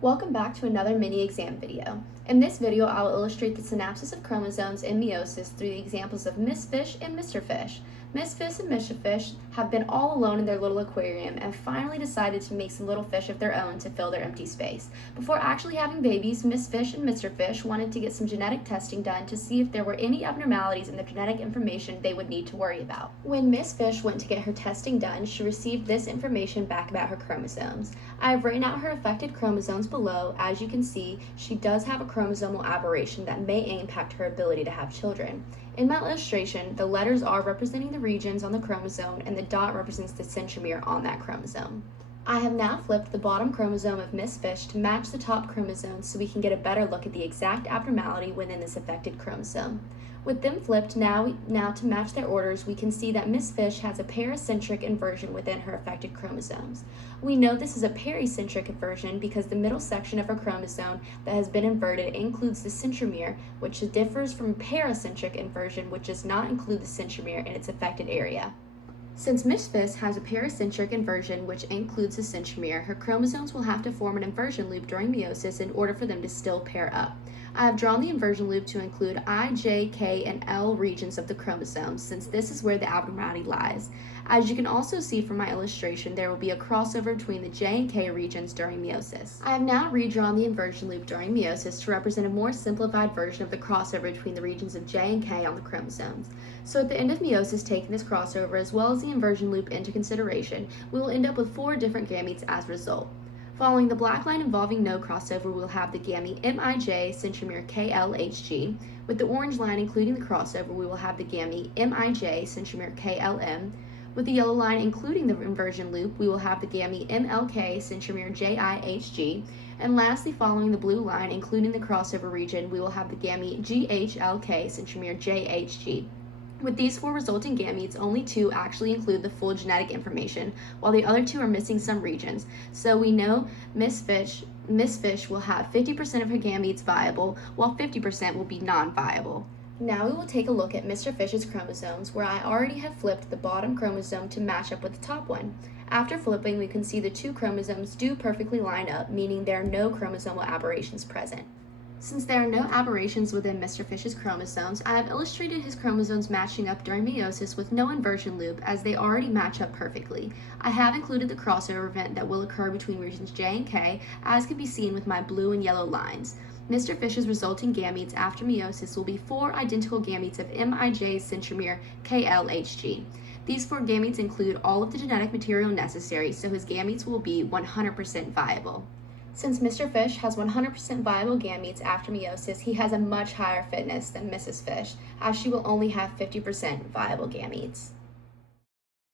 Welcome back to another mini exam video. In this video, I will illustrate the synapsis of chromosomes in meiosis through the examples of Miss Fish and Mr. Fish. Miss Fish and Mr. Fish have been all alone in their little aquarium and finally decided to make some little fish of their own to fill their empty space. Before actually having babies, Miss Fish and Mr. Fish wanted to get some genetic testing done to see if there were any abnormalities in the genetic information they would need to worry about. When Miss Fish went to get her testing done, she received this information back about her chromosomes. I have written out her affected chromosomes below. As you can see, she does have a chromosomal aberration that may impact her ability to have children. In my illustration, the letters are representing the regions on the chromosome and the dot represents the centromere on that chromosome. I have now flipped the bottom chromosome of Miss Fish to match the top chromosome so we can get a better look at the exact abnormality within this affected chromosome. With them flipped now to match their orders, we can see that Miss Fish has a paracentric inversion within her affected chromosomes. We know this is a pericentric inversion because the middle section of her chromosome that has been inverted includes the centromere, which differs from paracentric inversion, which does not include the centromere in its affected area. Since Miss Fish has a paracentric inversion which includes the centromere, her chromosomes will have to form an inversion loop during meiosis in order for them to still pair up. I have drawn the inversion loop to include I, J, K, and L regions of the chromosomes since this is where the abnormality lies. As you can also see from my illustration, there will be a crossover between the J and K regions during meiosis. I have now redrawn the inversion loop during meiosis to represent a more simplified version of the crossover between the regions of J and K on the chromosomes. So at the end of meiosis, taking this crossover as well as the inversion loop into consideration, we will end up with 4 different gametes as a result. Following the black line involving no crossover, we will have the gamete MIJ centromere KLHG. With the orange line including the crossover, we will have the gamete MIJ centromere KLM. With the yellow line including the inversion loop, we will have the gamete MLK centromere JIHG. And lastly, following the blue line including the crossover region, we will have the gamete GHLK centromere JHG. With these 4 resulting gametes, only 2 actually include the full genetic information, while the other 2 are missing some regions. So we know Miss Fish will have 50% of her gametes viable, while 50% will be non-viable. Now we will take a look at Mr. Fish's chromosomes, where I already have flipped the bottom chromosome to match up with the top one. After flipping, we can see the 2 chromosomes do perfectly line up, meaning there are no chromosomal aberrations present. Since there are no aberrations within Mr. Fish's chromosomes, I have illustrated his chromosomes matching up during meiosis with no inversion loop as they already match up perfectly. I have included the crossover event that will occur between regions J and K, as can be seen with my blue and yellow lines. Mr. Fish's resulting gametes after meiosis will be 4 identical gametes of MIJ centromere KLHG. These 4 gametes include all of the genetic material necessary, so his gametes will be 100% viable. Since Mr. Fish has 100% viable gametes after meiosis, he has a much higher fitness than Mrs. Fish, as she will only have 50% viable gametes.